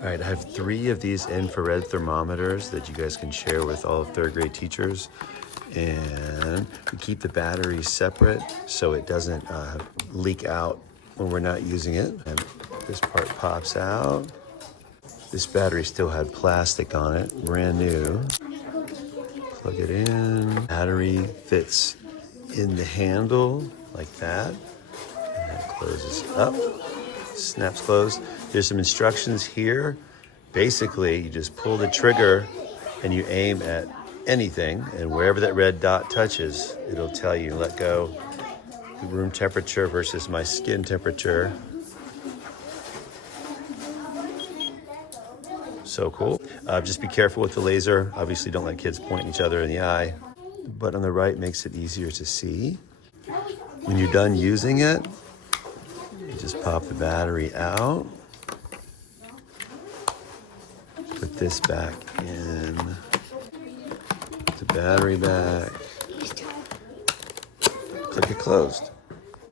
All right, I have 3 of these infrared thermometers that you guys can share with all of 3rd grade teachers. And we keep the batteries separate so it doesn't leak out when we're not using it. And this part pops out. This battery still had plastic on it, brand new. Plug it in. Battery fits in the handle like that. And that closes up, snaps closed. There's some instructions here. Basically, you just pull the trigger and you aim at anything, and wherever that red dot touches, it'll tell you, let go, the room temperature versus my skin temperature. So cool. Just be careful with the laser. Obviously, don't let kids point each other in the eye. The button on the right makes it easier to see. When you're done using it, you just pop the battery out. Put this back in. Put the battery back. Click it closed.